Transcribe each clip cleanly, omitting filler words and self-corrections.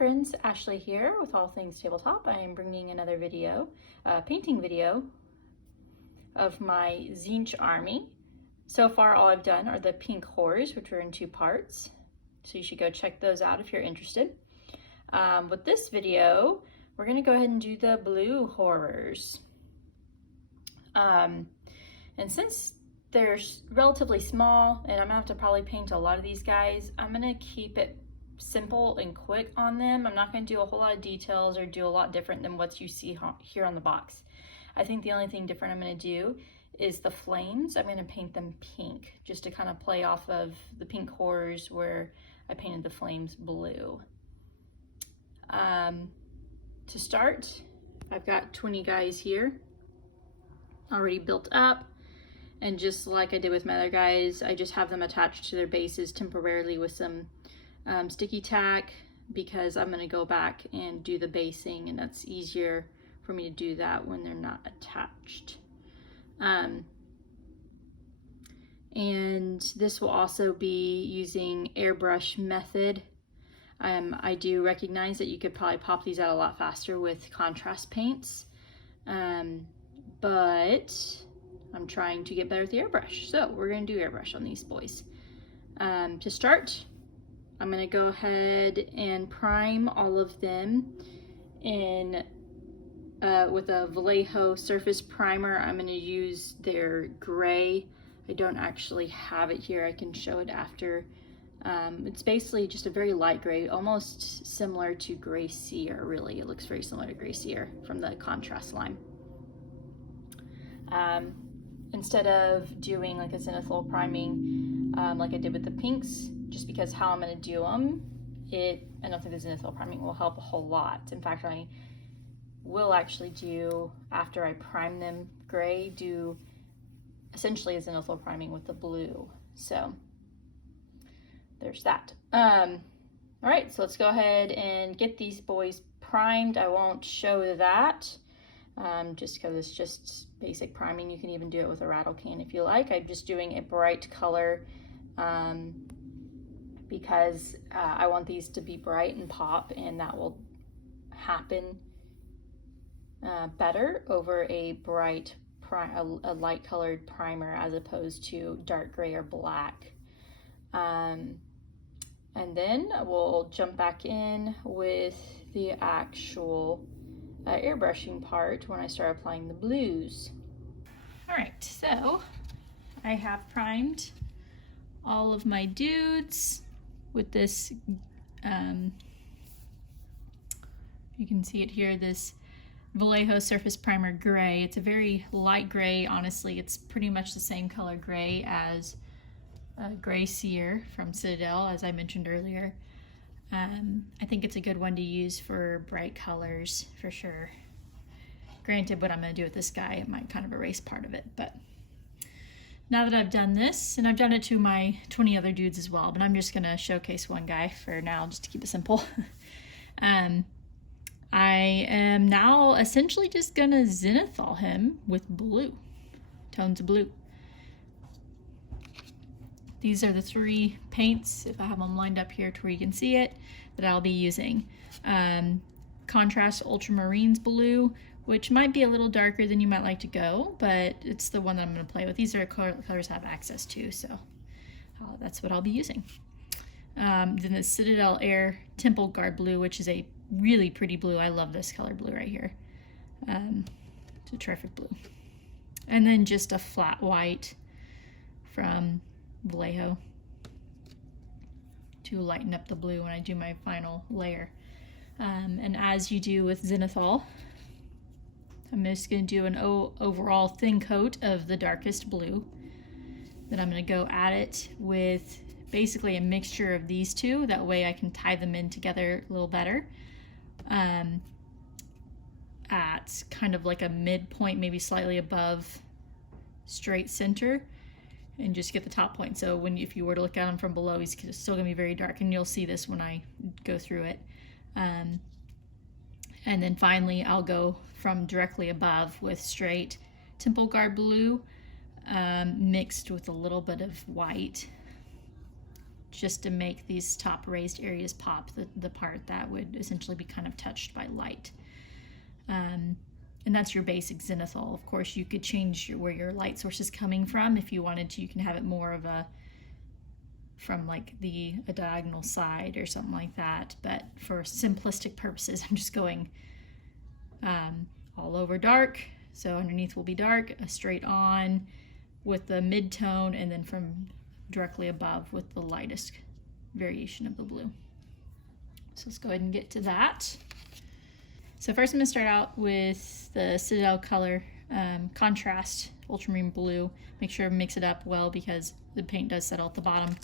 friends, Ashley here with All Things Tabletop. I am bringing another video, painting video of my Zinch army. So far all I've done are the pink horrors, which are in 2 parts. So you should go check those out if you're interested. With this video, we're gonna go ahead and do the blue horrors. And since they're relatively small and I'm gonna have to probably paint a lot of these guys, I'm gonna keep it simple and quick on them. I'm not going to do a whole lot of details or do a lot different than what you see here on the box. I think the only thing different I'm going to do is the flames. I'm going to paint them pink just to kind of play off of the pink horrors where I painted the flames blue. To start, I've got 20 guys here already built up, and just like I did with my other guys, I just have them attached to their bases temporarily with some sticky tack, because I'm going to go back and do the basing, and that's easier for me to do that when they're not attached. And this will also be using airbrush method. I do recognize that you could probably pop these out a lot faster with contrast paints, but I'm trying to get better with the airbrush, so we're going to do airbrush on these boys. To start, I'm going to go ahead and prime all of them in with a Vallejo surface primer. I'm going to use their gray. I don't actually have it here. I can show it after. It's basically just a very light gray, almost similar to Gray Seer, really. It looks very similar to Gray Seer from the contrast line. Instead of doing like a zenithal priming like I did with the pinks, just because how I'm going to do them, I don't think the zenithal priming will help a whole lot. In fact, I will actually do, after I prime them gray, do essentially a zenithal priming with the blue. So there's that. All right, so let's go ahead and get these boys primed. I won't show that just because it's just basic priming. You can even do it with a rattle can if you like. I'm just doing a bright color because I want these to be bright and pop, and that will happen better over a bright, a light colored primer as opposed to dark gray or black. And then we'll jump back in with the actual airbrushing part when I start applying the blues. All right, so I have primed all of my dudes with this, you can see it here, this Vallejo Surface Primer Gray. It's a very light gray, honestly. It's pretty much the same color gray as Gray Seer from Citadel, as I mentioned earlier. I think it's a good one to use for bright colors, for sure. Granted, what I'm going to do with this guy, it might kind of erase part of it, but now that I've done this, and I've done it to my 20 other dudes as well, but I'm just going to showcase one guy for now, just to keep it simple. I am now essentially just going to zenithal him with blue, tones of blue. These are the 3 paints, if I have them lined up here to where you can see it, that I'll be using. Contrast Ultramarines Blue, which might be a little darker than you might like to go, but it's the one that I'm going to play with. These are colors I have access to, so that's what I'll be using. Then the Citadel Air Temple Guard Blue, which is a really pretty blue. I love this color blue right here. It's a terrific blue. And then just a flat white from Vallejo to lighten up the blue when I do my final layer. And as you do with zenithal, I'm just going to do an overall thin coat of the darkest blue. Then I'm going to go at it with basically a mixture of these two. That way I can tie them in together a little better. At kind of like a midpoint, maybe slightly above straight center, and just get the top point. So if you were to look at him from below, he's still going to be very dark, and you'll see this when I go through it. And then finally I'll go from directly above with straight Temple Guard Blue mixed with a little bit of white just to make these top raised areas pop, the part that would essentially be kind of touched by light. And that's your basic zenithal. Of course, you could change where your light source is coming from if you wanted to. You can have it more of from like a diagonal side or something like that. But for simplistic purposes, I'm just going all over dark. So underneath will be dark, a straight on with the mid-tone, and then from directly above with the lightest variation of the blue. So let's go ahead and get to that. So first I'm going to start out with the Citadel color contrast ultramarine blue. Make sure to mix it up well because the paint does settle at the bottom.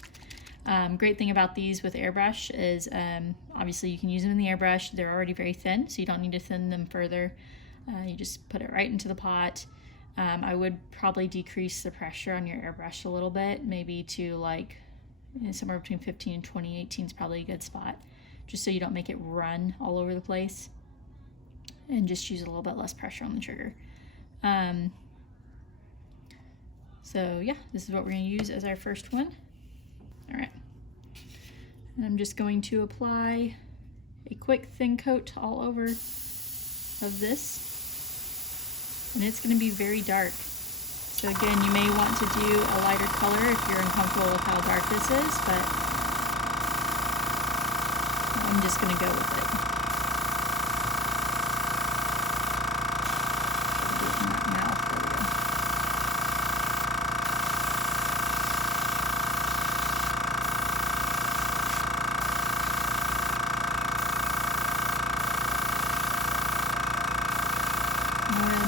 Great thing about these with airbrush is obviously you can use them in the airbrush. They're already very thin, so you don't need to thin them further. You just put it right into the pot. I would probably decrease the pressure on your airbrush a little bit, maybe to like somewhere between 15 and 20. 18 is probably a good spot, just so you don't make it run all over the place, and just use a little bit less pressure on the trigger. So yeah, this is what we're going to use as our first one. All right, and I'm just going to apply a quick thin coat all over of this. And it's going to be very dark. So again, you may want to do a lighter color if you're uncomfortable with how dark this is, but I'm just going to go with it. Get in that mouth, there we go.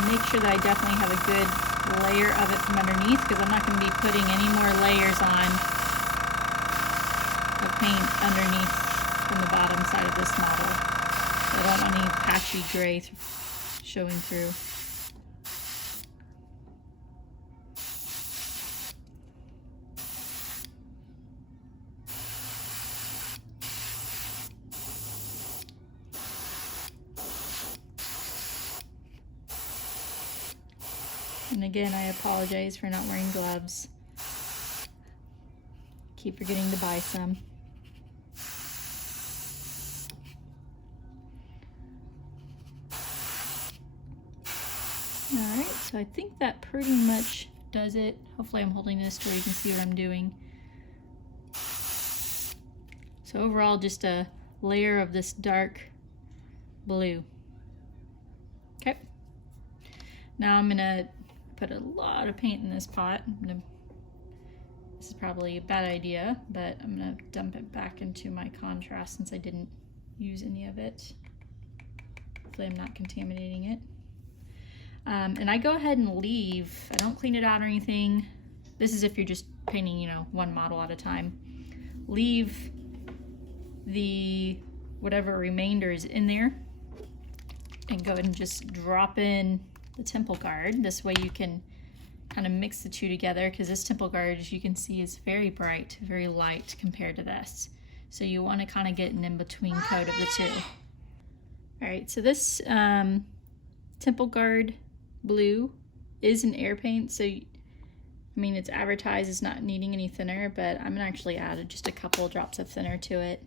Make sure that I definitely have a good layer of it from underneath, because I'm not going to be putting any more layers on of paint underneath from the bottom side of this model. So I don't want any patchy gray showing through. And again, I apologize for not wearing gloves. Keep forgetting to buy some. Alright, so I think that pretty much does it. Hopefully I'm holding this to where you can see what I'm doing. So overall, just a layer of this dark blue. Okay. Now I'm gonna put a lot of paint in this pot. This is probably a bad idea, but I'm gonna dump it back into my contrast since I didn't use any of it. Hopefully I'm not contaminating it. And I go ahead and leave, I don't clean it out or anything. This is if you're just painting, you know, one model at a time. Leave the whatever remainder is in there and go ahead and just drop in the temple guard. This way you can kind of mix the two together, because this temple guard, as you can see, is very bright, very light compared to this. So you want to kind of get an in-between coat of the two. All right, so this temple guard blue is an air paint, so I mean, it's advertised as not needing any thinner, but I'm gonna actually add just a couple drops of thinner to it.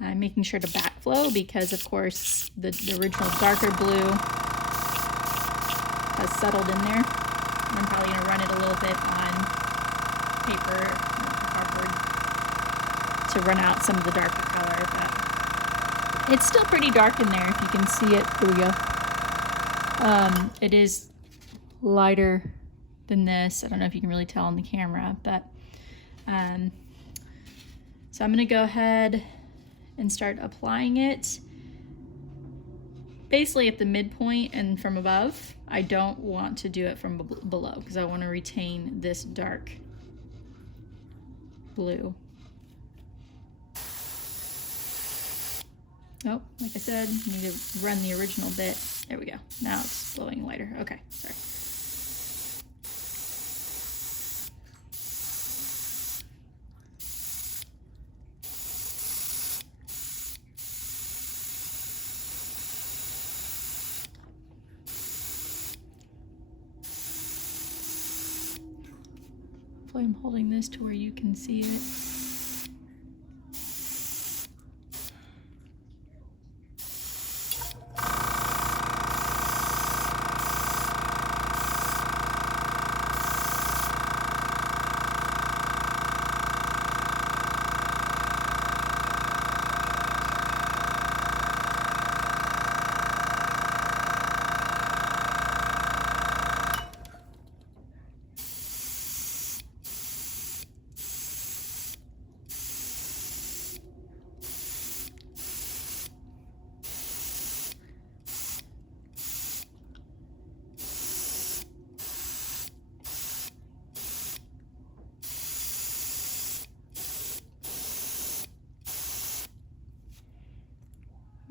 I'm making sure to backflow because, of course, the original darker blue has settled in there. I'm probably going to run it a little bit on paper or cardboard to run out some of the darker color, but it's still pretty dark in there if you can see it. Here we go. It is lighter than this. I don't know if you can really tell on the camera, but so I'm going to go ahead and start applying it basically at the midpoint and from above. I don't want to do it from below because I want to retain this dark blue. Oh, like I said, I need to run the original bit. There we go. Now it's flowing lighter. Okay, sorry. Hopefully I'm holding this to where you can see it.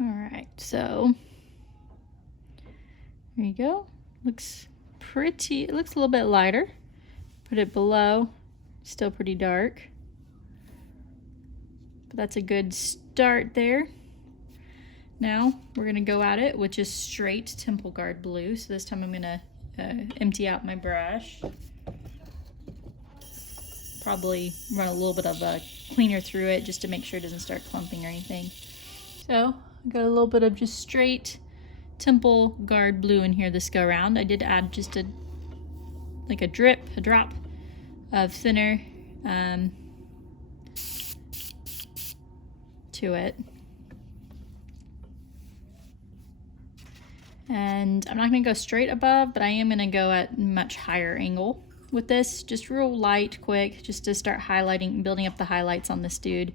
All right, so there you go. Looks pretty, it looks a little bit lighter. Put it below, still pretty dark. But that's a good start there. Now we're gonna go at it with just straight Temple Guard blue. So this time I'm gonna empty out my brush. Probably run a little bit of a cleaner through it just to make sure it doesn't start clumping or anything. So I got a little bit of just straight Temple Guard blue in here this go around. I did add just a drop of thinner to it. And I'm not gonna go straight above, but I am gonna go at much higher angle with this, just real light, quick, just to start highlighting, building up the highlights on this dude.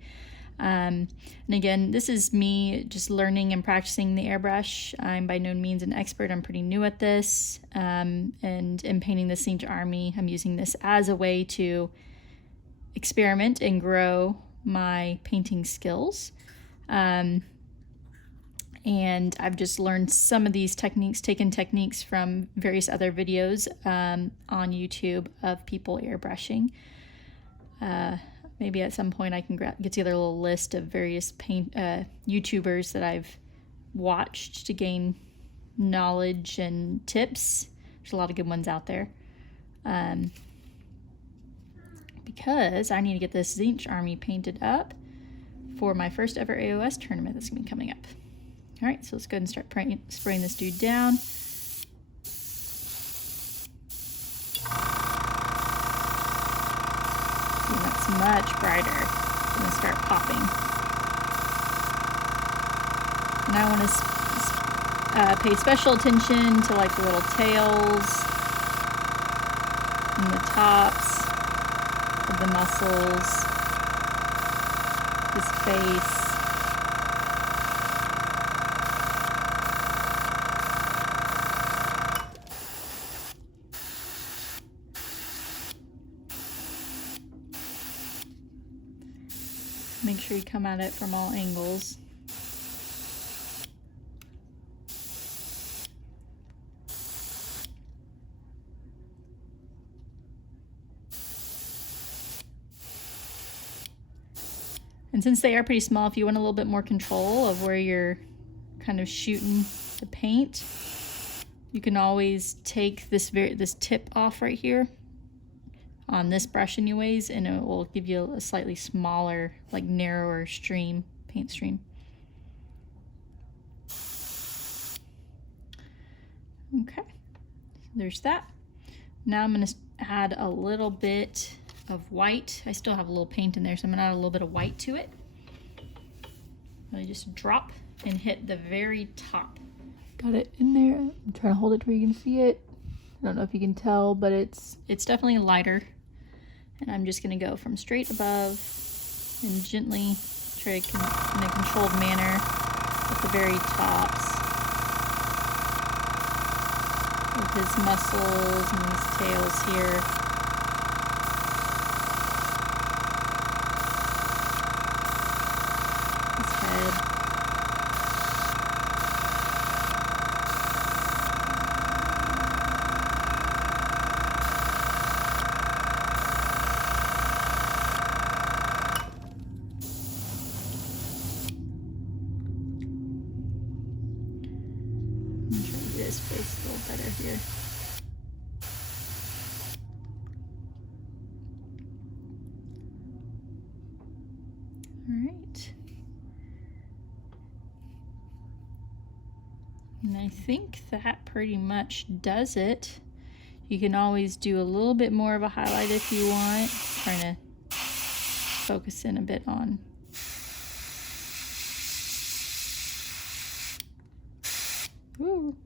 And again, this is me just learning and practicing the airbrush. I'm by no means an expert. I'm pretty new at this. And in painting the Zinch Army, I'm using this as a way to experiment and grow my painting skills. And I've just learned some of these techniques, taken techniques from various other videos on YouTube of people airbrushing. Maybe at some point I can get together a little list of various YouTubers that I've watched to gain knowledge and tips. There's a lot of good ones out there. Because I need to get this Zinch Army painted up for my first ever AOS tournament that's going to be coming up. All right, so let's go ahead and start spraying this dude down. And that's much brighter. It's gonna start popping. And I want to pay special attention to like the little tails and the tops of the muscles, his face. Make sure you come at it from all angles. And since they are pretty small, if you want a little bit more control of where you're kind of shooting the paint, you can always take this tip off right here on this brush anyways, and it will give you a slightly smaller, like narrower paint stream. Okay, there's that. Now I'm gonna add a little bit of white. I still have a little paint in there, so I'm gonna add a little bit of white to it. I just drop and hit the very top. Got it in there. I'm trying to hold it where you can see it. I don't know if you can tell, but it's definitely lighter. And I'm just gonna go from straight above and gently try to, in a controlled manner, at the very tops of his muscles and his tails here. His head. His face a little better here. right. And I think that pretty much does it. You can always do a little bit more of a highlight if you want. I'm trying to focus in a bit on. Ooh.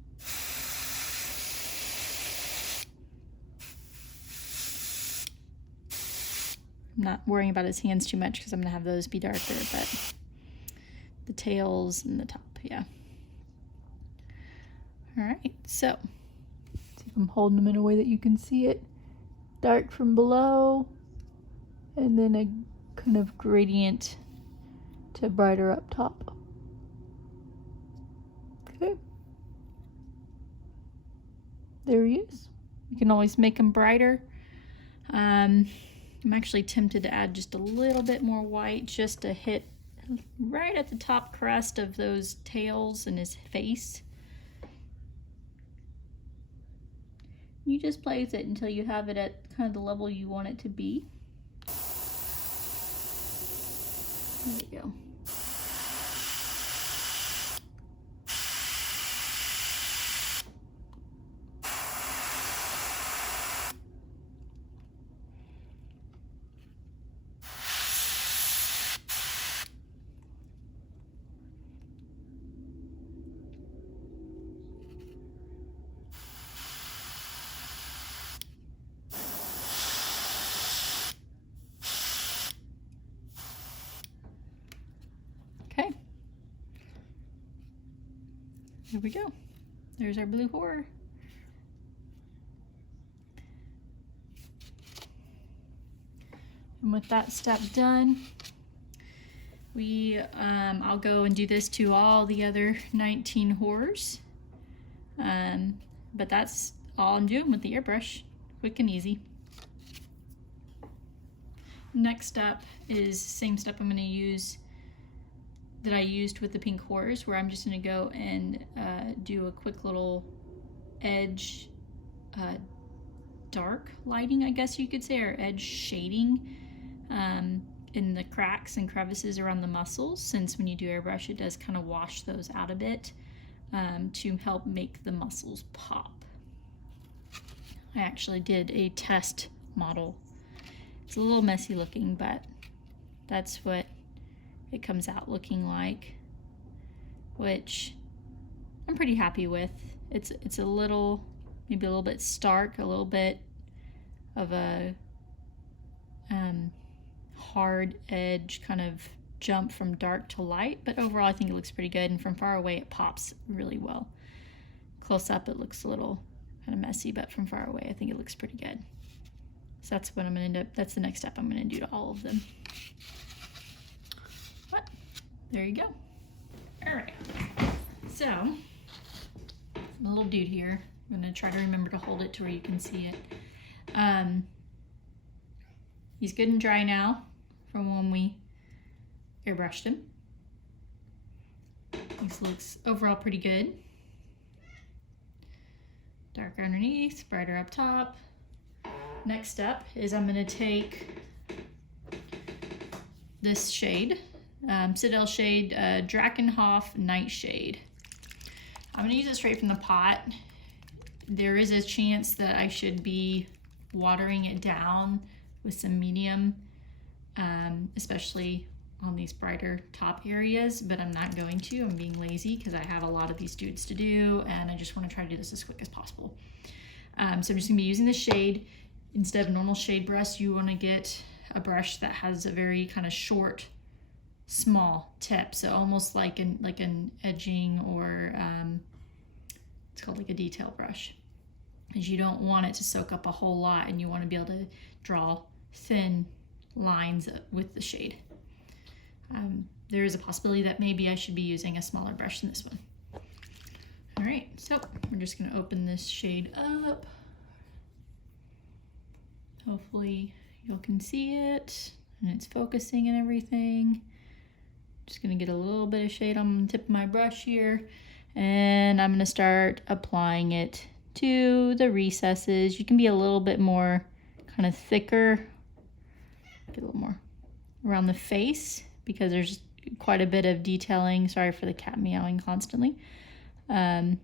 I'm not worrying about his hands too much because I'm gonna have those be darker, but the tails and the top, yeah. All right, so see if I'm holding them in a way that you can see it. Dark from below, and then a kind of gradient to brighter up top. Okay. There he is. You can always make them brighter. I'm actually tempted to add just a little bit more white just to hit right at the top crest of those tails and his face. You just place it until you have it at kind of the level you want it to be. There we go. Okay. There we go. There's our blue horror. And with that step done, I'll go and do this to all the other 19 horrors. But that's all I'm doing with the airbrush. Quick and easy. Next step is the same step I'm going to use that I used with the pink horrors, where I'm just going to go and do a quick little edge dark lighting, I guess you could say, or edge shading in the cracks and crevices around the muscles, since when you do airbrush it does kind of wash those out a bit to help make the muscles pop. I actually did a test model. It's a little messy looking, but that's what it comes out looking like, which I'm pretty happy with. It's a little, maybe a little bit stark, a little bit of a hard edge kind of jump from dark to light, but overall I think it looks pretty good, and from far away it pops really well. Close up it looks a little kind of messy, but from far away I think it looks pretty good. So that's what I'm gonna end up, that's the next step I'm gonna do to all of them. But there you go. All right, so a little dude here. I'm gonna try to remember to hold it to where you can see it. He's good and dry now from when we airbrushed him. This looks overall pretty good. Darker underneath, brighter up top. Next step is I'm gonna take this shade, Citadel shade, Drakenhof Nightshade. I'm gonna use it straight from the pot. There is a chance that I should be watering it down with some medium, especially on these brighter top areas, but I'm not going to. I'm being lazy because I have a lot of these dudes to do, and I just want to try to do this as quick as possible. So I'm just gonna be using this shade. Instead of a normal shade brush, you want to get a brush that has a very kind of short, small tip, so almost like an edging, or it's called like a detail brush, because you don't want it to soak up a whole lot, and you want to be able to draw thin lines with the shade. There is a possibility that maybe I should be using a smaller brush than this one. All right, so we're just going to open this shade up. Hopefully you can see it and it's focusing and everything. Just gonna get a little bit of shade on the tip of my brush here, and I'm gonna start applying it to the recesses. You can be a little bit more kind of thicker, get a little more around the face, because there's quite a bit of detailing. Sorry for the cat meowing constantly. Around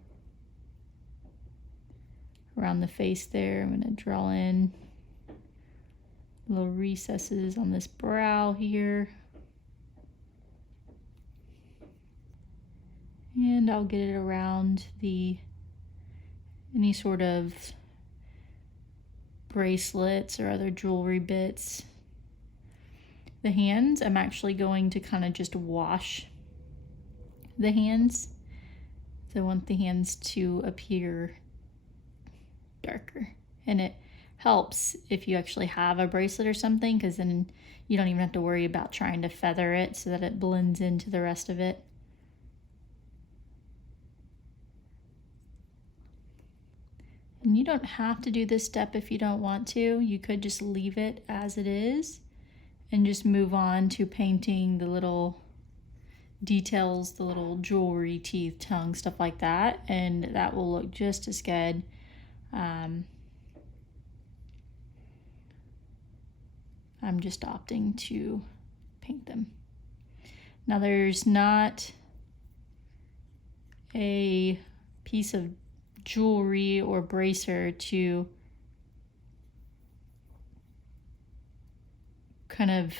the face there, I'm going to draw in little recesses on this brow here. And I'll get it around any sort of bracelets or other jewelry bits. The hands, I'm actually going to kind of just wash the hands. So I want the hands to appear darker. And it helps if you actually have a bracelet or something, because then you don't even have to worry about trying to feather it so that it blends into the rest of it. And you don't have to do this step if you don't want to. You could just leave it as it is and just move on to painting the little details, the little jewelry, teeth, tongue, stuff like that, and that will look just as good. I'm just opting to paint them. Now there's not a piece of jewelry or bracer to kind of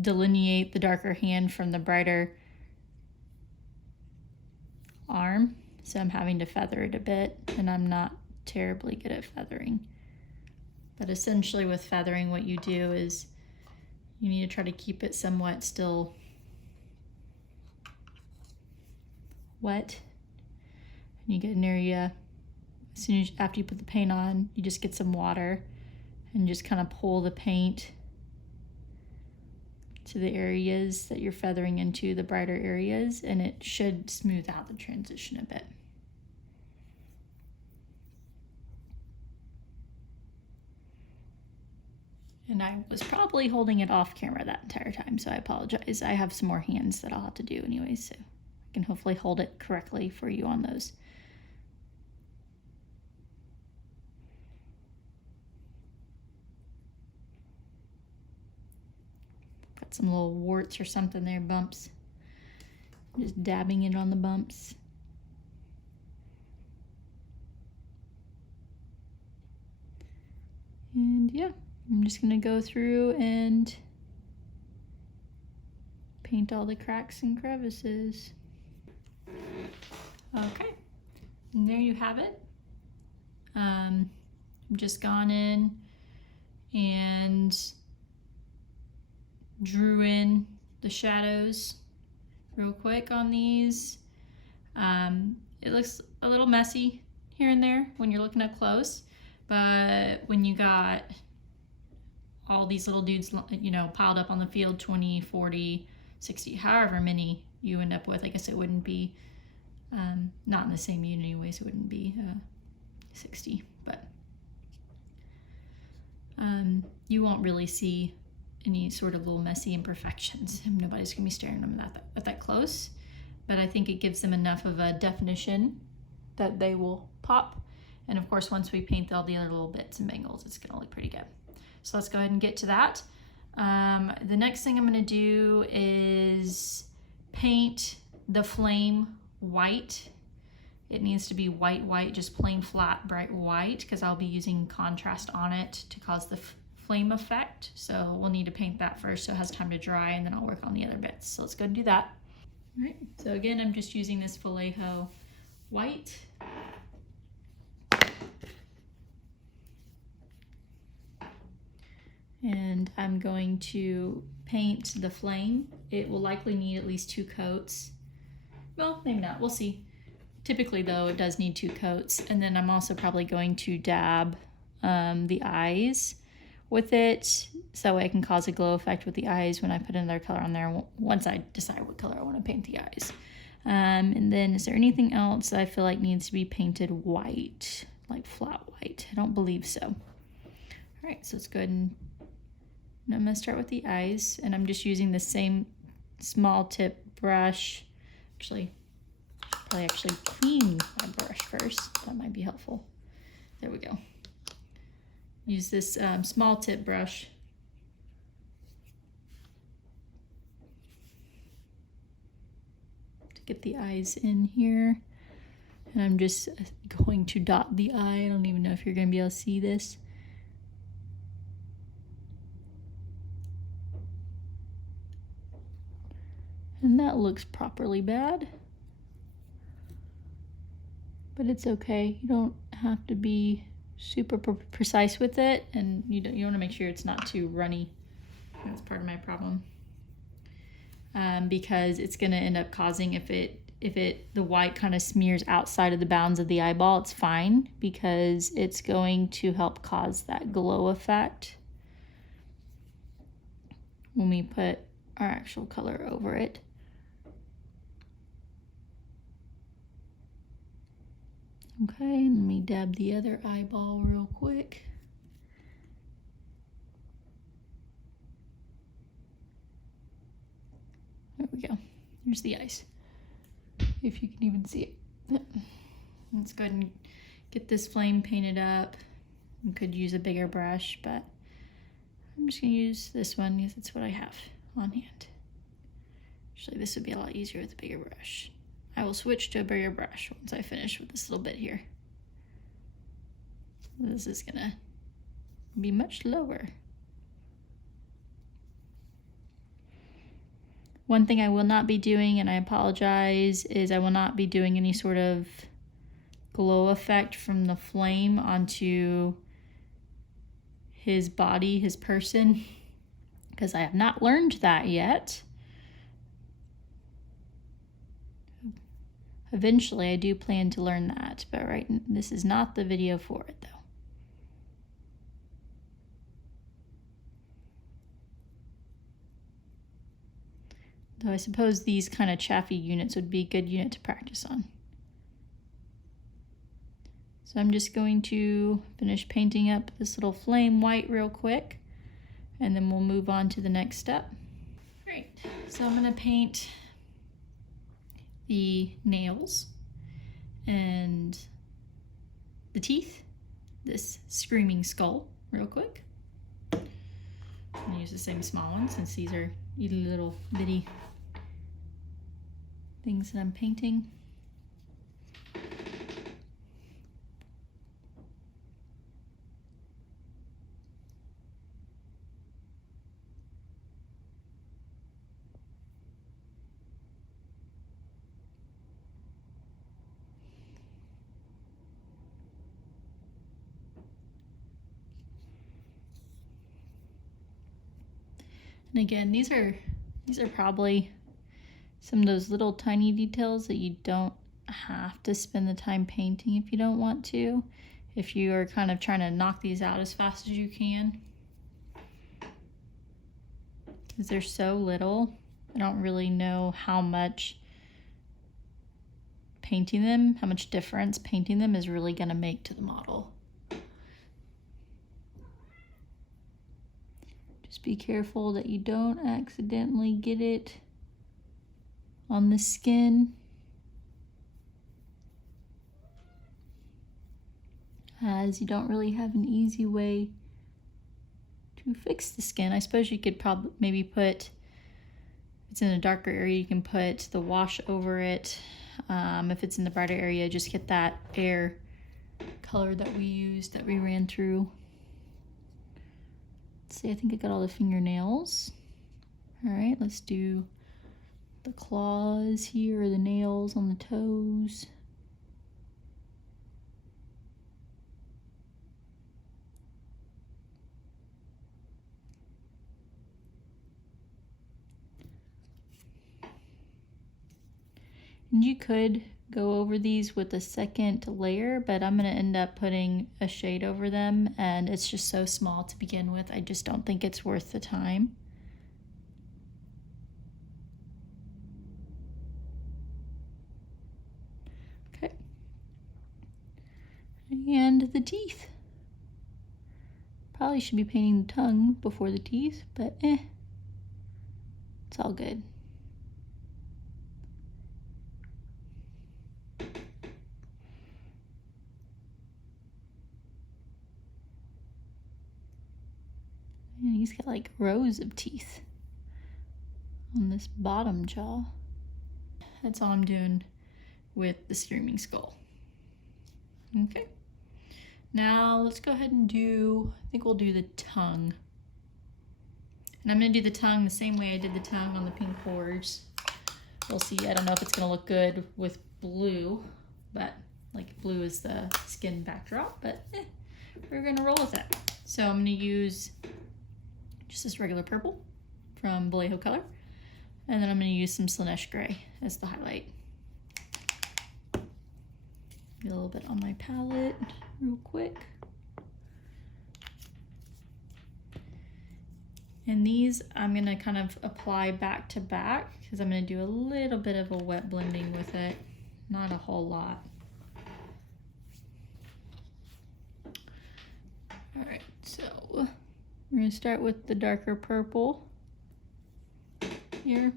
delineate the darker hand from the brighter arm, so I'm having to feather it a bit, and I'm not terribly good at feathering. But essentially with feathering, what you do is you need to try to keep it somewhat still wet. You get an area, as soon as after you put the paint on, you just get some water and just kind of pull the paint to the areas that you're feathering into, the brighter areas, and it should smooth out the transition a bit. And I was probably holding it off camera that entire time, so I apologize. I have some more hands that I'll have to do anyway, so I can hopefully hold it correctly for you on those. Got some little warts or something there, bumps. Just dabbing it on the bumps. And yeah, I'm just gonna go through and paint all the cracks and crevices. Okay, and there you have it. I've just gone in and drew in the shadows real quick on these. It looks a little messy here and there when you're looking up close, but when you got all these little dudes, you know, piled up on the field, 20, 40, 60, however many you end up with, I guess it wouldn't be, not in the same unit anyway, so it wouldn't be 60, but you won't really see any sort of little messy imperfections. Nobody's gonna be staring at them at that close, but I think it gives them enough of a definition that they will pop. And of course, once we paint all the other little bits and bangles, it's gonna look pretty good. So let's go ahead and get to that. The next thing I'm gonna do is paint the flame white. It needs to be white, just plain flat, bright white, because I'll be using contrast on it to cause the flame effect. So we'll need to paint that first so it has time to dry, and then I'll work on the other bits. So let's go and do that. All right, so again, I'm just using this Vallejo white. And I'm going to paint the flame. It will likely need at least 2 coats. Well, maybe not, we'll see. Typically though, it does need 2 coats. And then I'm also probably going to dab the eyes with it, so that way I can cause a glow effect with the eyes when I put another color on there, once I decide what color I want to paint the eyes. And then is there anything else that I feel like needs to be painted white, like flat white? I don't believe so. All right, so let's go ahead and I'm gonna start with the eyes, and I'm just using the same small tip brush. Actually, probably clean my brush first. That might be helpful. There we go. Use this small tip brush. get the eyes in here. And I'm just going to dot the eye. I don't even know if you're going to be able to see this. And that looks properly bad. But it's okay. You don't have to be super precise with it, and you want to make sure it's not too runny. That's part of my problem. Because it's going to end up causing, if the white kind of smears outside of the bounds of the eyeball, it's fine because it's going to help cause that glow effect when we put our actual color over it. Okay, let me dab the other eyeball real quick. There we go. There's the eyes. If you can even see it. Let's go ahead and get this flame painted up. I could use a bigger brush, but I'm just gonna use this one because it's what I have on hand. Actually, this would be a lot easier with a bigger brush. I will switch to a bigger brush once I finish with this little bit here. This is gonna be much lower. One thing I will not be doing, and I apologize, is I will not be doing any sort of glow effect from the flame onto his body, his person, because I have not learned that yet. Eventually, I do plan to learn that, but this is not the video for it, though. Though I suppose these kind of chaffy units would be a good unit to practice on. So I'm just going to finish painting up this little flame white real quick, and then we'll move on to the next step. Great, so I'm gonna paint the nails and the teeth, this screaming skull, real quick. I'm gonna use the same small one since these are little bitty things that I'm painting. And again, these are probably some of those little tiny details that you don't have to spend the time painting if you don't want to. If you are kind of trying to knock these out as fast as you can. Because they're so little, I don't really know how much painting them, how much difference painting them is really gonna make to the model. Just be careful that you don't accidentally get it on the skin, as you don't really have an easy way to fix the skin. I suppose you could probably maybe put, if it's in a darker area, you can put the wash over it. If it's in the brighter area, just get that air color that we used, that we ran through. Let's see, I think I got all the fingernails. All right, let's do the claws here, or the nails on the toes. And you could go over these with a second layer, but I'm gonna end up putting a shade over them, and it's just so small to begin with. I just don't think it's worth the time. Okay. And the teeth. Probably should be painting the tongue before the teeth, but it's all good. And he's got like rows of teeth on this bottom jaw. That's all I'm doing with the screaming skull. Okay. Now let's go ahead and I think we'll do the tongue. And I'm gonna do the tongue the same way I did the tongue on the pink horse. We'll see, I don't know if it's gonna look good with blue, but like blue is the skin backdrop, but we're gonna roll with it. So I'm gonna use just this regular purple from Vallejo Color. And then I'm gonna use some Slanesh Gray as the highlight. Get a little bit on my palette real quick. And these I'm gonna kind of apply back to back because I'm gonna do a little bit of a wet blending with it, not a whole lot. All right, so we're gonna start with the darker purple here,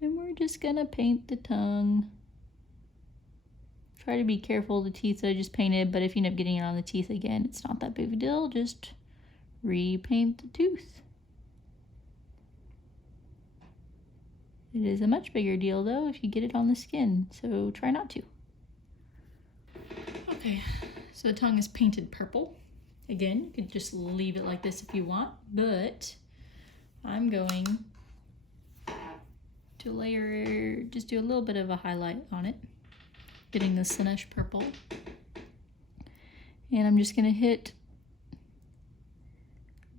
and we're just gonna paint the tongue. Try to be careful of the teeth that I just painted, but if you end up getting it on the teeth again, it's not that big of a deal. Just repaint the tooth. It is a much bigger deal though if you get it on the skin, so try not to. Okay, so the tongue is painted purple. Again, you could just leave it like this if you want, but I'm going to layer, just do a little bit of a highlight on it, getting the Slanesh purple. And I'm just gonna hit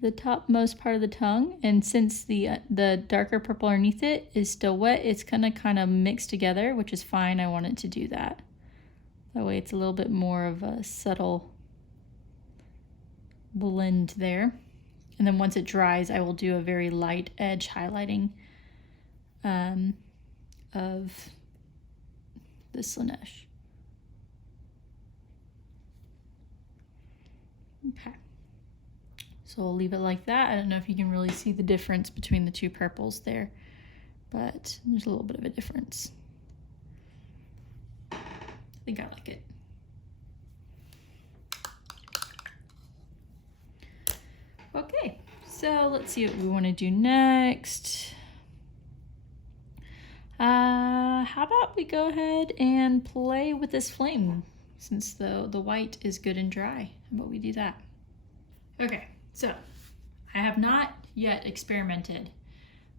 the topmost part of the tongue, and since the darker purple underneath it is still wet, it's gonna kind of mix together, which is fine. I want it to do that. That way it's a little bit more of a subtle blend there. And then once it dries, I will do a very light edge highlighting of the Slanesh. Okay. So we'll leave it like that. I don't know if you can really see the difference between the two purples there, but there's a little bit of a difference. I think I like it. Okay, so let's see what we want to do next. How about we go ahead and play with this flame since the white is good and dry. How about we do that? Okay, so I have not yet experimented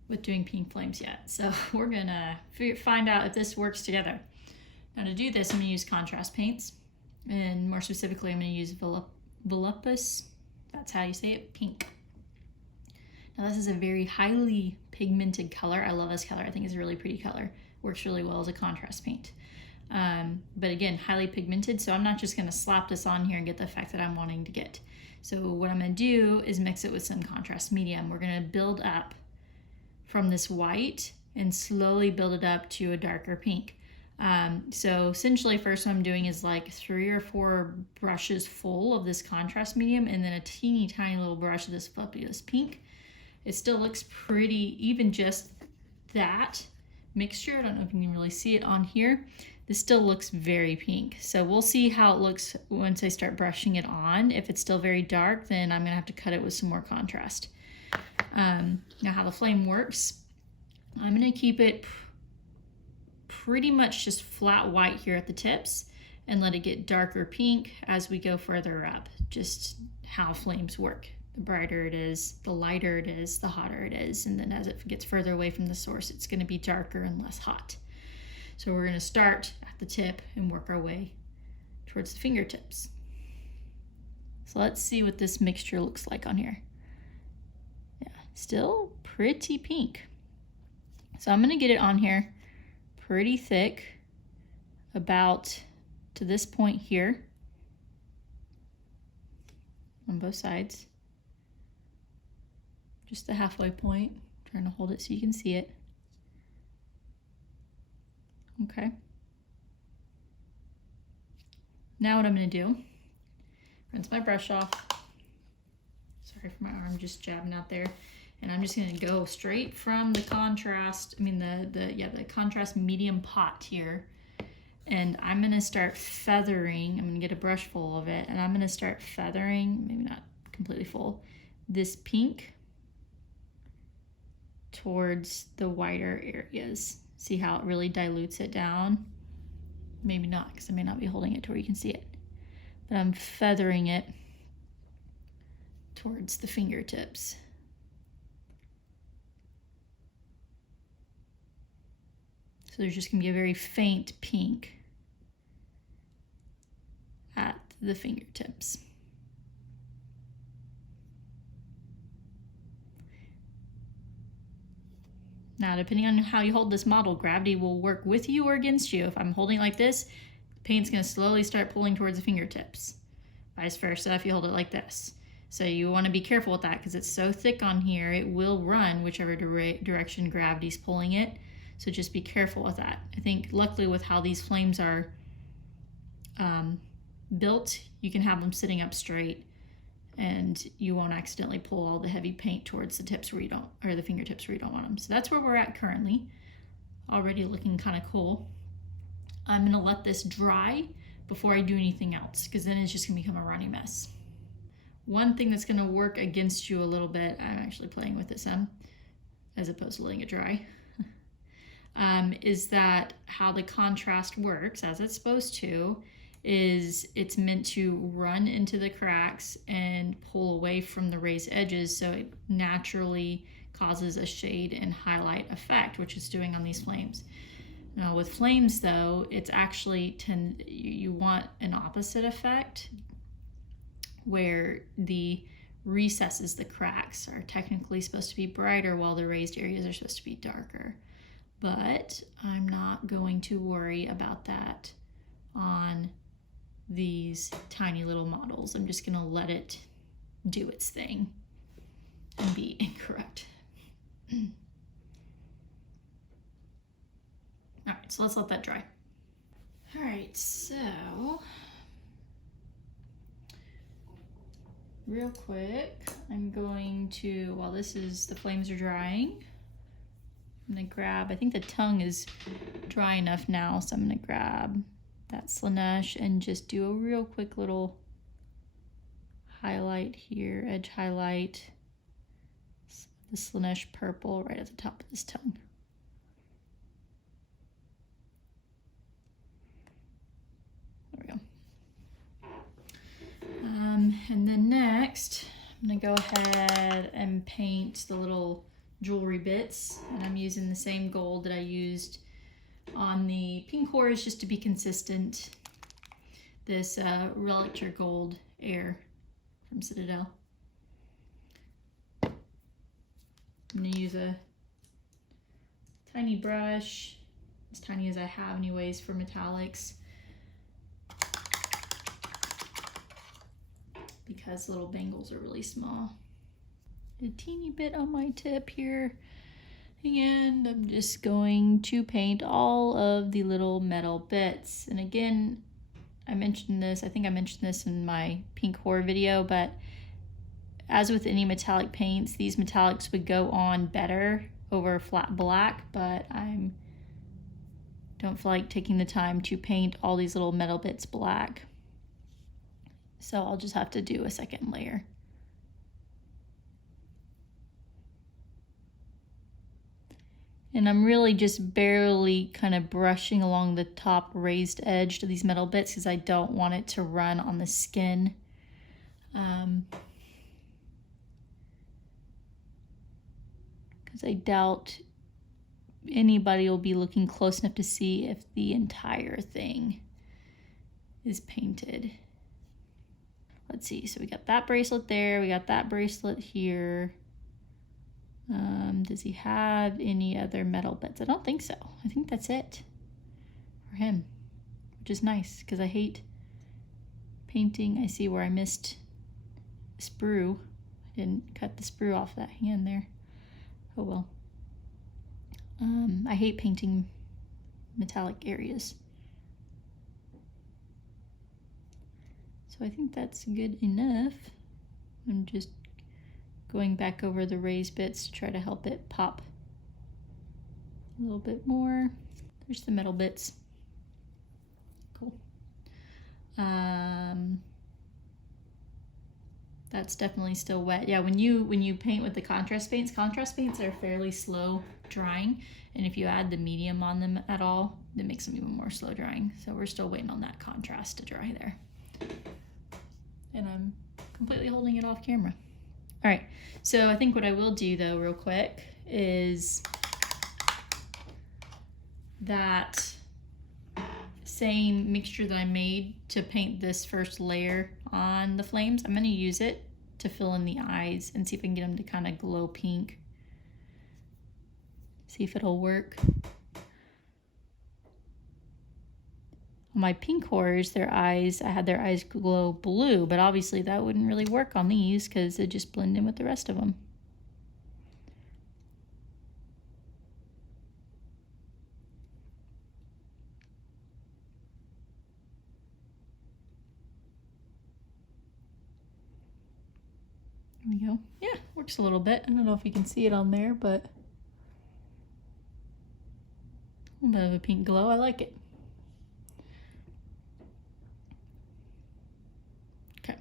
with doing pink flames yet, so we're gonna find out if this works together. Now to do this, I'm gonna use contrast paints, and more specifically, I'm gonna use Volupus, that's how you say it, pink. Now this is a very highly pigmented color. I love this color. I think it's a really pretty color. Works really well as a contrast paint. But again, highly pigmented, so I'm not just gonna slap this on here and get the effect that I'm wanting to get. So what I'm gonna do is mix it with some contrast medium. We're gonna build up from this white and slowly build it up to a darker pink. So essentially first what I'm doing is like 3 or 4 brushes full of this contrast medium and then a teeny tiny little brush of this fabulous pink. It still looks pretty, even just that mixture. I don't know if you can really see it on here. This still looks very pink. So we'll see how it looks once I start brushing it on. If it's still very dark, then I'm gonna have to cut it with some more contrast. Now how the flame works, I'm gonna keep it pretty much just flat white here at the tips and let it get darker pink as we go further up. Just how flames work. The brighter it is, the lighter it is, the hotter it is. And then as it gets further away from the source, it's gonna be darker and less hot. So we're gonna start at the tip and work our way towards the fingertips. So let's see what this mixture looks like on here. Yeah, still pretty pink. So I'm gonna get it on here pretty thick, about to this point here on both sides. Just the halfway point, trying to hold it so you can see it. Okay. Now what I'm gonna do, rinse my brush off. Sorry for my arm just jabbing out there. And I'm just gonna go straight from the contrast, the contrast medium pot here. And I'm gonna start feathering, I'm gonna get a brush full of it, and I'm gonna start feathering, maybe not completely full, this pink towards the whiter areas. See how it really dilutes it down? Maybe not, because I may not be holding it to where you can see it. But I'm feathering it towards the fingertips. So there's just gonna be a very faint pink at the fingertips. Now, depending on how you hold this model, gravity will work with you or against you. If I'm holding it like this, the paint's gonna slowly start pulling towards the fingertips. Vice versa if you hold it like this. So you wanna be careful with that because it's so thick on here, it will run whichever direction gravity's pulling it. So just be careful with that. I think luckily with how these flames are built, you can have them sitting up straight and you won't accidentally pull all the heavy paint towards the tips where you don't, or the fingertips where you don't want them. So that's where we're at currently. Already looking kind of cool. I'm gonna let this dry before I do anything else because then it's just gonna become a runny mess. One thing that's gonna work against you a little bit, I'm actually playing with it some, as opposed to letting it dry, is that how the contrast works, as it's supposed to, is it's meant to run into the cracks and pull away from the raised edges, so it naturally causes a shade and highlight effect, which it's doing on these flames. Now with flames though, it's actually you want an opposite effect where the recesses, the cracks, are technically supposed to be brighter while the raised areas are supposed to be darker. But I'm not going to worry about that on these tiny little models. I'm just gonna let it do its thing and be incorrect. All right, so let's let that dry. All right, so real quick, I'm going to, while the flames are drying, I'm gonna grab, I think the tongue is dry enough now, so I'm gonna grab that Slanesh and just do a real quick little highlight here, edge highlight, the Slanesh purple right at the top of this tongue. There we go. And then next, I'm gonna go ahead and paint the little jewelry bits, and I'm using the same gold that I used on the pink cores just to be consistent. This Relicture Gold Air from Citadel. I'm gonna use a tiny brush, as tiny as I have anyways, for metallics, because little bangles are really small. A teeny bit on my tip here, and I'm just going to paint all of the little metal bits. And again, I mentioned this, I think I mentioned this in my pink horror video, but as with any metallic paints, these metallics would go on better over flat black, but I don't feel like taking the time to paint all these little metal bits black. So I'll just have to do a second layer. And I'm really just barely kind of brushing along the top raised edge to these metal bits because I don't want it to run on the skin. Because I doubt anybody will be looking close enough to see if the entire thing is painted. Let's see, so we got that bracelet there, we got that bracelet here. Does he have any other metal bits? I don't think so. I think that's it for him, which is nice because I hate painting. I see where I missed sprue. I didn't cut the sprue off that hand there. Oh well. I hate painting metallic areas. So I think that's good enough. I'm just going back over the raised bits to try to help it pop a little bit more. There's the metal bits. Cool. That's definitely still wet. Yeah, when you paint with the contrast paints are fairly slow drying, and if you add the medium on them at all, it makes them even more slow drying. So we're still waiting on that contrast to dry there. And I'm completely holding it off camera. All right, so I think what I will do though real quick is that same mixture that I made to paint this first layer on the flames, I'm going to use it to fill in the eyes and see if I can get them to kind of glow pink. See if it'll work. On my pink horrors, their eyes, I had their eyes glow blue, but obviously that wouldn't really work on these because they just blend in with the rest of them. There we go. Yeah, works a little bit. I don't know if you can see it on there, but a little bit of a pink glow. I like it. Okay.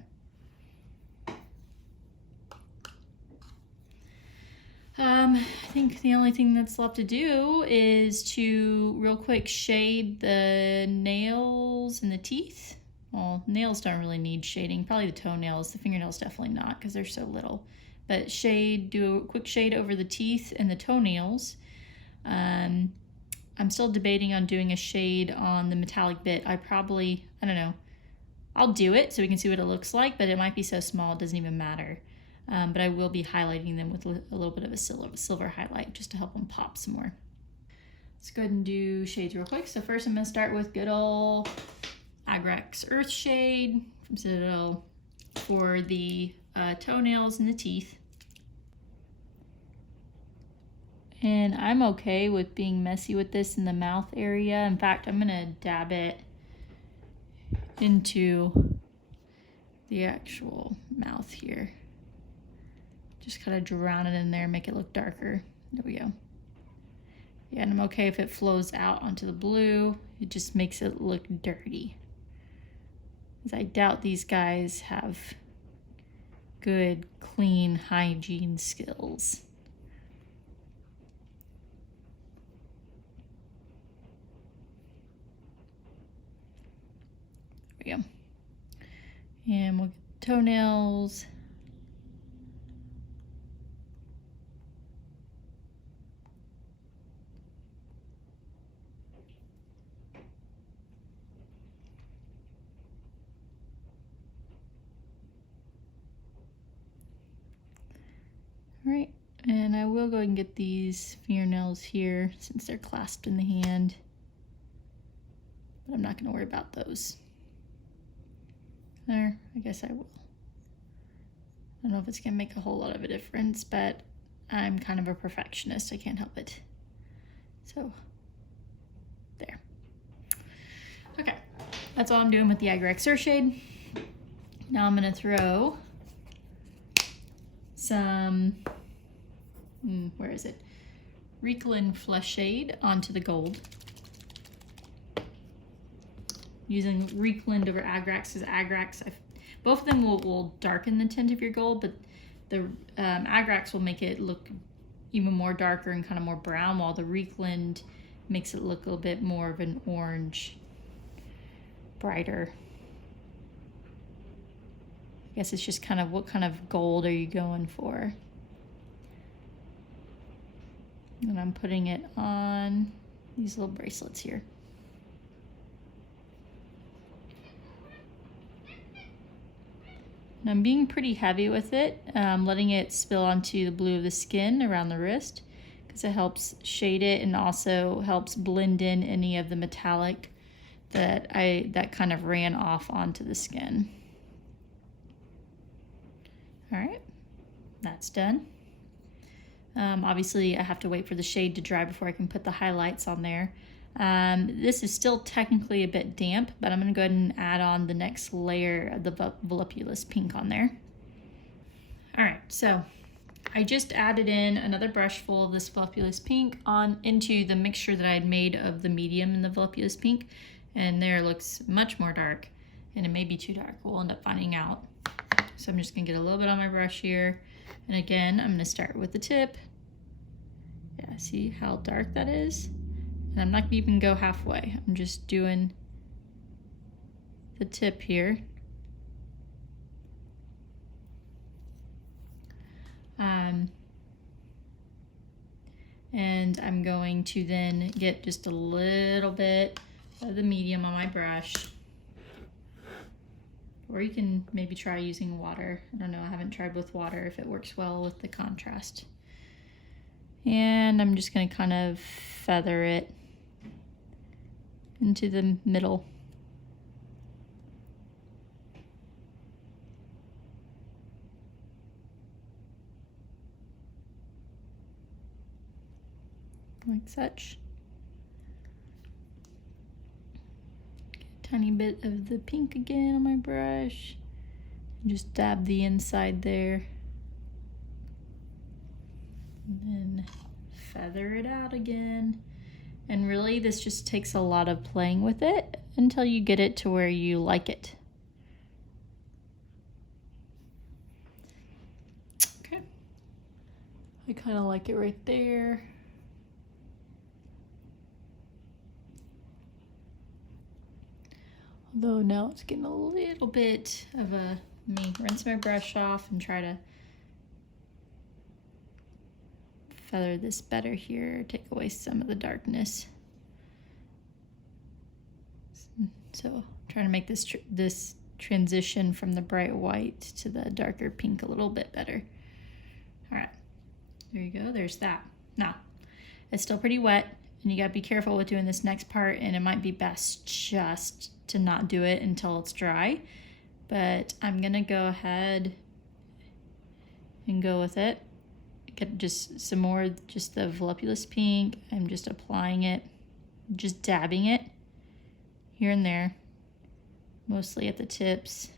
I think the only thing that's left to do is to real quick shade the nails and the teeth. Well, nails don't really need shading. Probably the toenails. The fingernails definitely not because they're so little. But shade, do a quick shade over the teeth and the toenails. I'm still debating on doing a shade on the metallic bit. I don't know. I'll do it so we can see what it looks like, but it might be so small it doesn't even matter. But I will be highlighting them with a little bit of a silver highlight just to help them pop some more. Let's go ahead and do shades real quick. So first I'm going to start with good old Airbrush Earth Shade from Citadel for the toenails and the teeth. And I'm okay with being messy with this in the mouth area. In fact, I'm gonna dab it into the actual mouth here. Just kind of drown it in there, make it look darker. There we go. Yeah, and I'm okay if it flows out onto the blue. It just makes it look dirty. Because I doubt these guys have good, clean hygiene skills. There we go. And we'll get the toenails. All right, and I will go ahead and get these fingernails here since they're clasped in the hand, but I'm not going to worry about those. There, I guess I will. I don't know if it's going to make a whole lot of a difference, but I'm kind of a perfectionist. I can't help it. So, there. Okay, that's all I'm doing with the Airbrush shade. Now I'm going to throw some, where is it? Ricolin Flesh Shade onto the gold. Using Ricolin over Airbrush, because Airbrush, both of them will darken the tint of your gold, but the Airbrush will make it look even more darker and kind of more brown, while the Ricolin makes it look a little bit more of an orange, brighter. I guess it's just kind of what kind of gold are you going for? And I'm putting it on these little bracelets here. And I'm being pretty heavy with it, letting it spill onto the blue of the skin around the wrist because it helps shade it and also helps blend in any of the metallic that kind of ran off onto the skin. All right, that's done. Obviously I have to wait for the shade to dry before I can put the highlights on there. This is still technically a bit damp, but I'm going to go ahead and add on the next layer of the voluptuous pink on there. All right, so I just added in another brush full of this voluptuous pink into the mixture that I had made of the medium and the voluptuous pink, and there it looks much more dark, and it may be too dark. We'll end up finding out. So I'm just gonna get a little bit on my brush here. And again, I'm gonna start with the tip. Yeah, see how dark that is? And I'm not gonna even go halfway. I'm just doing the tip here. And I'm going to then get just a little bit of the medium on my brush. Or you can maybe try using water. I don't know, I haven't tried with water if it works well with the contrast. And I'm just gonna kind of feather it into the middle. Like such. Tiny bit of the pink again on my brush. Just dab the inside there. And then feather it out again. And really this just takes a lot of playing with it until you get it to where you like it. Okay. I kind of like it right there. Although now it's getting a little bit of a, let me rinse my brush off and try to feather this better here, take away some of the darkness. So trying to make this transition from the bright white to the darker pink a little bit better. All right, there you go, there's that. Now, it's still pretty wet and you gotta be careful with doing this next part, and it might be best just to not do it until it's dry, but I'm gonna go ahead and go with it. Get just some more, just the voluptuous pink. I'm just applying it, just dabbing it here and there, mostly at the tips,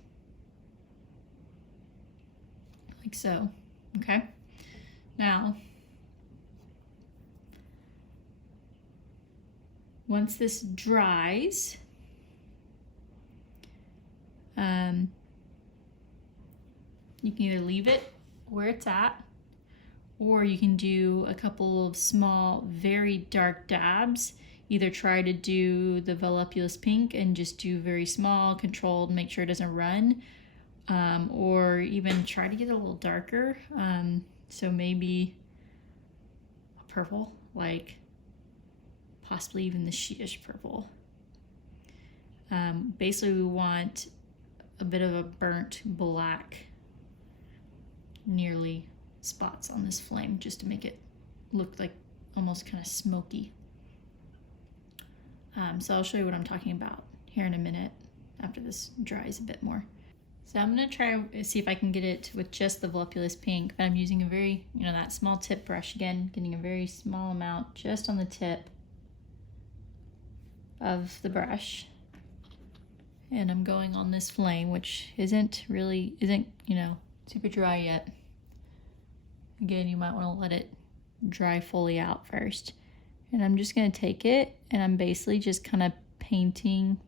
like so. Okay, now once this dries, you can either leave it where it's at, or you can do a couple of small, very dark dabs. Either try to do the voluptuous pink and just do very small, controlled, make sure it doesn't run, or even try to get a little darker. So maybe a purple, like possibly even the sheetish purple. Basically we want a bit of a burnt black nearly spots on this flame, just to make it look like almost kind of smoky. So I'll show you what I'm talking about here in a minute after this dries a bit more. So I'm gonna try see if I can get it with just the voluptuous pink, but I'm using a very, that small tip brush again, getting a very small amount just on the tip of the brush. And I'm going on this flame, which isn't super dry yet. Again, you might want to let it dry fully out first. And I'm just going to take it and I'm basically just kind of painting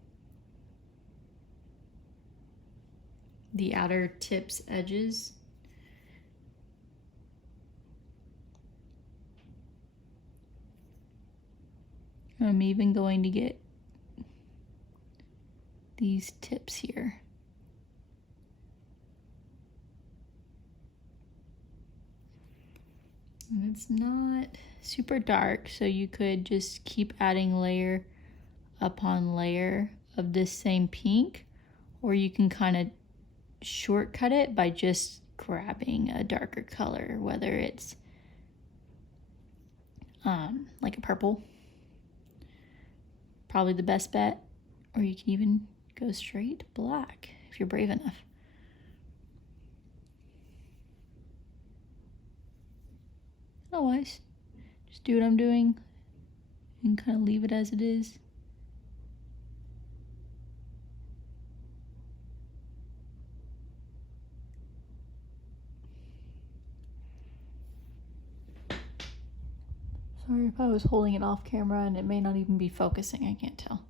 the outer tips edges. I'm even going to get these tips here. And it's not super dark, so you could just keep adding layer upon layer of this same pink, or you can kind of shortcut it by just grabbing a darker color, whether it's like a purple, probably the best bet, or you can even go straight black if you're brave enough. Otherwise, just do what I'm doing and kind of leave it as it is. Sorry if I was holding it off camera and it may not even be focusing, I can't tell.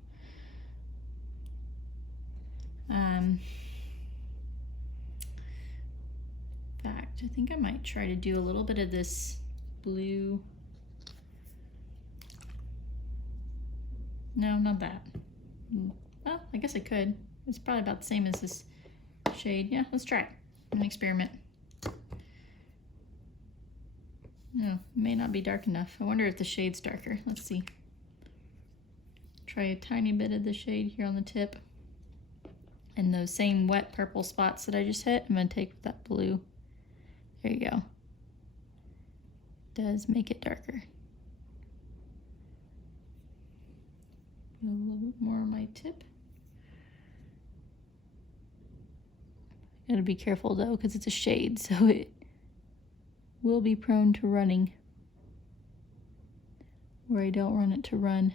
I think I might try to do a little bit of this blue. No, not that. Well, I guess I could. It's probably about the same as this shade. Yeah, let's try it. An experiment. No, it may not be dark enough. I wonder if the shade's darker. Let's see. Try a tiny bit of the shade here on the tip. And those same wet purple spots that I just hit, I'm going to take that blue. There you go. Does make it darker. A little bit more on my tip. Gotta be careful though, because it's a shade, so it will be prone to running where I don't want it to run.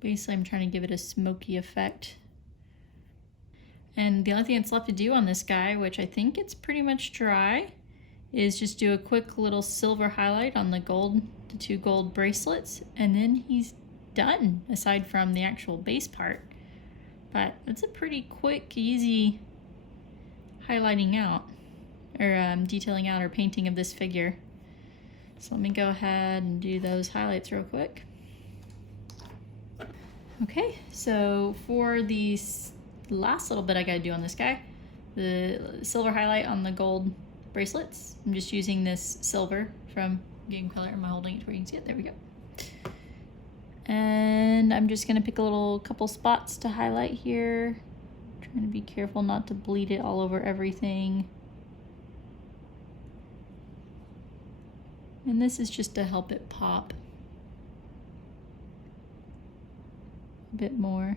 Basically, I'm trying to give it a smoky effect. And the only thing that's left to do on this guy, which I think it's pretty much dry, is just do a quick little silver highlight on the gold, the 2 gold bracelets, and then he's done, aside from the actual base part. But it's a pretty quick, easy highlighting out, or detailing out or painting of this figure. So let me go ahead and do those highlights real quick. Okay, so for the last little bit I gotta do on this guy, the silver highlight on the gold bracelets, I'm just using this silver from Game Color. Am I holding it to where you can see it? There we go. And I'm just gonna pick a couple spots to highlight here. Trying to be careful not to bleed it all over everything. And this is just to help it pop a bit more.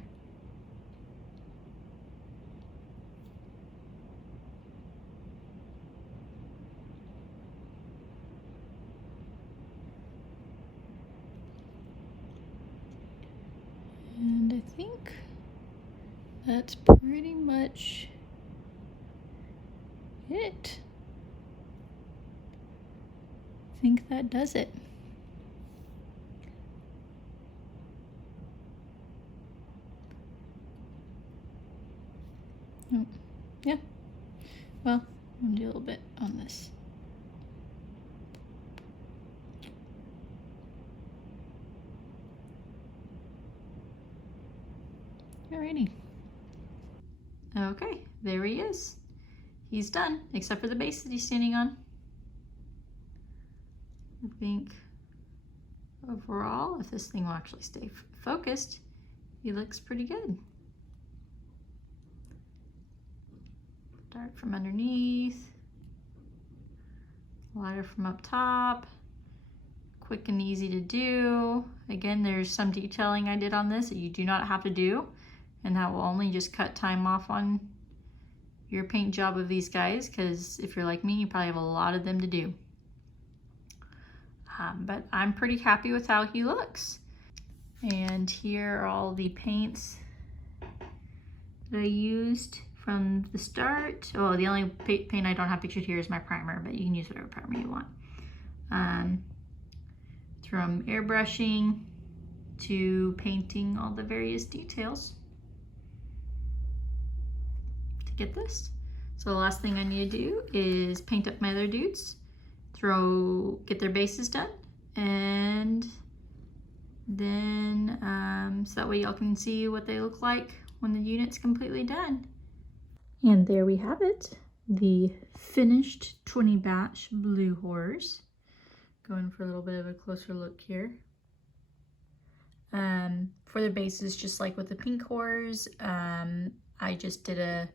And I think that's pretty much it. I think that does it. Oh, yeah. Well, I'm gonna do a little bit on this. Alrighty. Okay, there he is. He's done, except for the base that he's standing on. I think overall, if this thing will actually stay focused, he looks pretty good. Dark from underneath, lighter from up top, quick and easy to do. Again, there's some detailing I did on this that you do not have to do, and that will only just cut time off on your paint job of these guys, because if you're like me, you probably have a lot of them to do. But I'm pretty happy with how he looks. And here are all the paints that I used from the start. Oh, the only paint I don't have pictured here is my primer, but you can use whatever primer you want. From airbrushing to painting all the various details to get this. So the last thing I need to do is paint up my other dudes, get their bases done, and then so that way y'all can see what they look like when the unit's completely done. And there we have it, the finished 20 batch blue horrors. Going for a little bit of a closer look here. For the bases, just like with the pink horrors, I just did a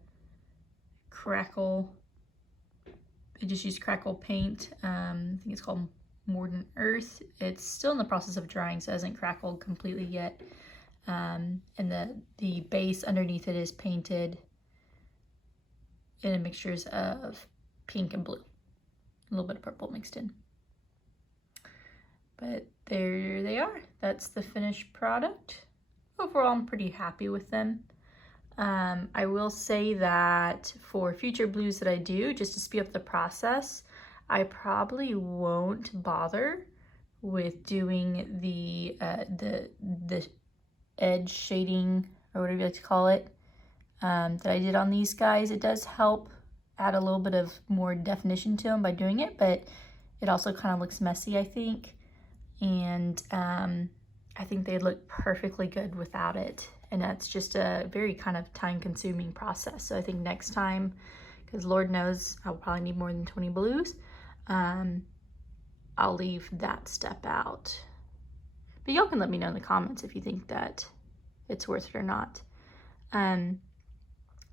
crackle. I just used crackle paint. I think it's called Mordant Earth. It's still in the process of drying, so it hasn't crackled completely yet. And the base underneath it is painted in mixtures of pink and blue. A little bit of purple mixed in. But there they are. That's the finished product. Overall, I'm pretty happy with them. I will say that for future blues that I do, just to speed up the process, I probably won't bother with doing the edge shading, or whatever you like to call it, that I did on these guys. It does help add a little bit of more definition to them by doing it, but it also kind of looks messy, I think. And I think they'd look perfectly good without it. And that's just a very kind of time-consuming process. So I think next time, because Lord knows I'll probably need more than 20 blues, I'll leave that step out. But y'all can let me know in the comments if you think that it's worth it or not. And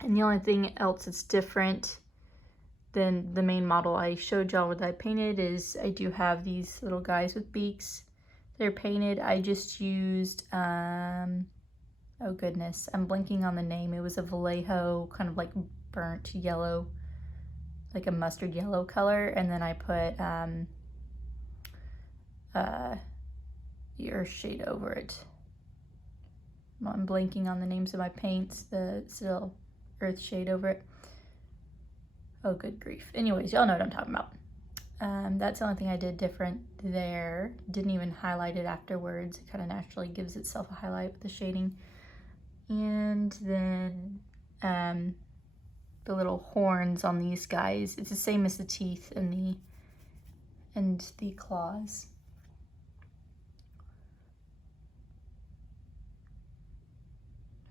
the only thing else that's different than the main model I showed y'all that I painted is I do have these little guys with beaks. They're painted. I just used, oh goodness, I'm blanking on the name. It was a Vallejo, kind of like burnt yellow, like a mustard yellow color. And then I put the earth shade over it. I'm blanking on the names of my paints, the still earth shade over it. Oh, good grief. Anyways, y'all know what I'm talking about. That's the only thing I did different there. Didn't even highlight it afterwards. It kind of naturally gives itself a highlight with the shading. And then the little horns on these guys, it's the same as the teeth and the claws.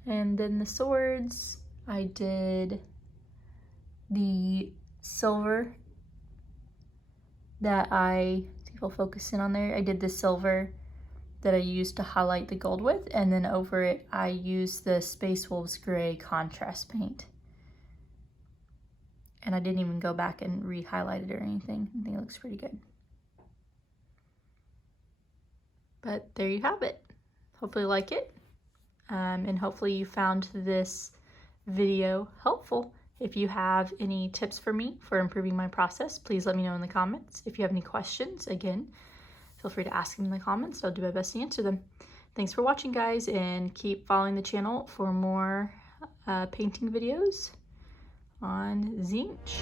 And then the swords, I did the silver that see if I'll focus in on there. I did the silver that I used to highlight the gold with, and then over it I used the Space Wolves Gray contrast paint. And I didn't even go back and re-highlight it or anything. I think it looks pretty good. But there you have it. Hopefully you like it. And hopefully you found this video helpful. If you have any tips for me for improving my process, please let me know in the comments. If you have any questions, again, feel free to ask them in the comments. I'll do my best to answer them. Thanks for watching, guys, and keep following the channel for more painting videos on Zinch.